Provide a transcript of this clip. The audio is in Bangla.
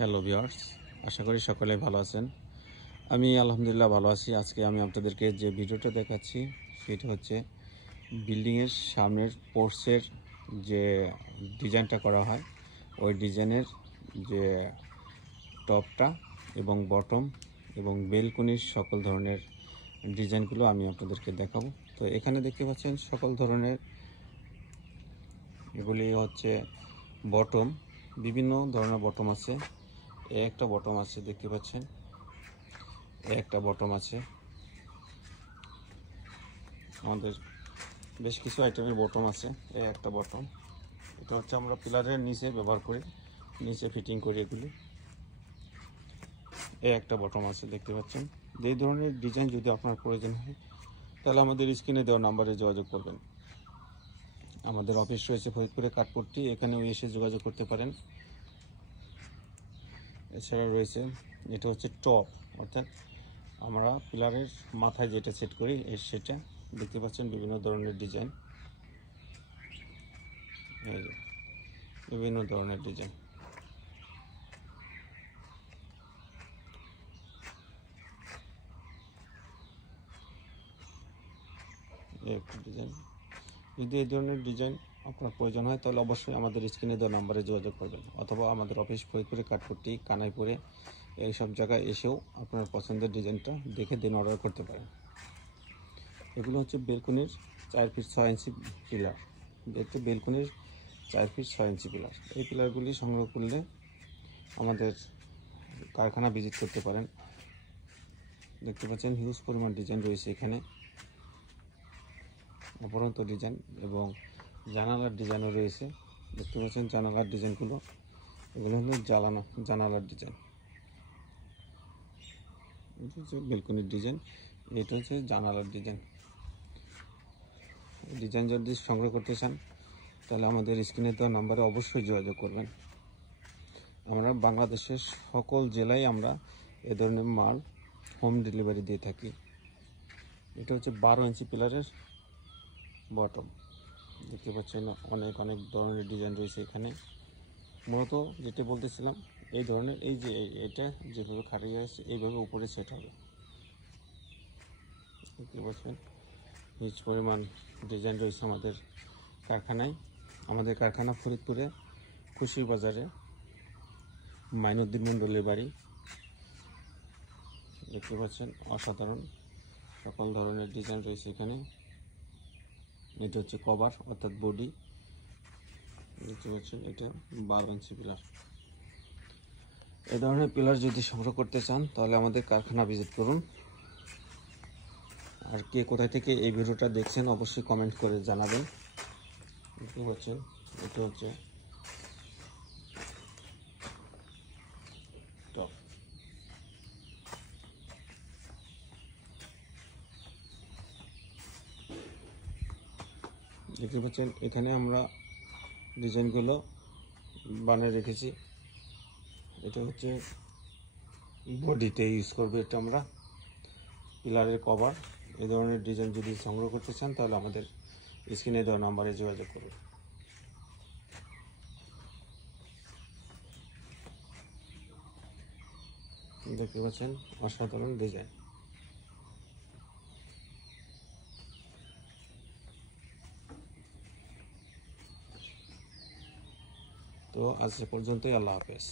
হ্যালো ভিউয়ার্স, আশা করি সকলে ভালো আছেন। আমি আলহামদুলিল্লাহ ভালো আছি। আজকে আমি আপনাদেরকে যে ভিডিওটা দেখাচ্ছি সেটা হচ্ছে বিল্ডিংয়ের সামনের পোর্চের যে ডিজাইনটা করা হয়, ওই ডিজাইনের যে টপটা এবং বটম এবং বেলকনির সকল ধরনের ডিজাইনগুলো আমি আপনাদেরকে দেখাবো। তো এখানে দেখতে পাচ্ছেন সকল ধরনের এগুলি হচ্ছে বটম, বিভিন্ন ধরনের বটম আছে। একটা বটম আছে, দেখতে পাচ্ছেন একটা বটম আছে। আমাদের বেশ কিছু আইটেমের বটম আছে। একটা বটম, এটা হচ্ছে আমরা পিলারের নিচে ব্যবহার করি, নিচে ফিটিং করি এগুলি। একটা বটম আছে, দেখতে পাচ্ছেন। এই ধরনের ডিজাইন যদি আপনার প্রয়োজন হয় তাহলে আমাদের স্ক্রিনে দেওয়া নাম্বারে যোগাযোগ করবেন। আমাদের অফিস রয়েছে ফরিদপুরে কাঠপট্টি, এখানেও এসে যোগাযোগ করতে পারেন। এছাড়া রয়েছে এটা হচ্ছে টপ, অর্থাৎ আমরা পিলারের মাথায় যেটা সেট করি সেটা দেখতে পাচ্ছেন বিভিন্ন ধরনের ডিজাইন, বিভিন্ন ধরনের ডিজাইন। একটা ডিজাইন, যদি এই ধরনের ডিজাইন আপনার প্রয়োজন হয় তাহলে অবশ্যই আমাদের স্ক্রিনে দেওয়া নাম্বারে যোগাযোগ করবেন, অথবা আমাদের অফিস ফরিদপুরে কাঠপট্টি, কানাইপুরে এইসব জায়গায় এসেও আপনার পছন্দের ডিজাইনটা দেখে দিন অর্ডার করতে পারেন। এগুলো হচ্ছে বেলকনির 4 ফিট 6 ইঞ্চি পিলার। যেহেতু বেলকনির 4 ফিট 6 ইঞ্চি পিলার, এই পিলারগুলি সংগ্রহ করলে আমাদের কারখানা ভিজিট করতে পারেন। দেখতে পাচ্ছেন হিউজ পরিমাণ ডিজাইন রয়েছে এখানে, অপরন্ত ডিজাইন এবং জানালার ডিজাইনও রয়েছে। দেখতে পাচ্ছেন জানালার ডিজাইনগুলো, এগুলো হলো জানালার ডিজাইন। এটা হচ্ছে বেলকনির ডিজাইন, এটা হচ্ছে জানালার ডিজাইন। ডিজাইন যদি সংগ্রহ করতে চান তাহলে আমাদের স্ক্রিনে দেওয়া নাম্বারে অবশ্যই যোগাযোগ করবেন। আমরা বাংলাদেশের সকল জেলায় আমরা এ ধরনের মাল হোম ডেলিভারি দিয়ে থাকি। এটা হচ্ছে 12 ইঞ্চি পিলারের বটম। দেখতে পাচ্ছেন অনেক অনেক ধরনের ডিজাইন রয়েছে এখানে। মূলত যেটা বলতেছিলাম, এই ধরনের এই যে এটা যেভাবে খাটিয়ে আছে এইভাবে উপরে সেট হবে। দেখতে পাচ্ছেন হিউজ পরিমাণ ডিজাইন রয়েছে আমাদের কারখানায়। আমাদের কারখানা ফরিদপুরে খুশির বাজারে, মাইনুদ্দিন মণ্ডলের বাড়ি। দেখতে পাচ্ছেন অসাধারণ সকল ধরনের ডিজাইন রয়েছে এখানে। এটা হচ্ছে কভার, অর্থাৎ বডি। দেখতে পাচ্ছেন এটা 12 ইঞ্চি পিলার। এই ধরনের পিলার যদি সংগ্রহ করতে চান তাহলে আমাদের কারখানা ভিজিট করুন। আর কে কোথায় থেকে এই ভিডিওটা দেখছেন অবশ্যই কমেন্ট করে জানাবেন। দেখতে পাচ্ছেন এটা হচ্ছে টপ। দেখতে পাচ্ছেন এখানে আমরা ডিজাইনগুলো বানিয়ে রেখেছি। এটা হচ্ছে বডিতে ইউজ করবে, এটা আমরা পিলারের কভার। এই ধরনের ডিজাইন যদি সংগ্রহ করতে চান তাহলে আমাদের স্ক্রিনে দেওয়া নাম্বারে যোগাযোগ করুন। দেখতে পাচ্ছেন অসাধারণ ডিজাইন। তো আজ এ পর্যন্তই, আল্লাহ হাফেজ।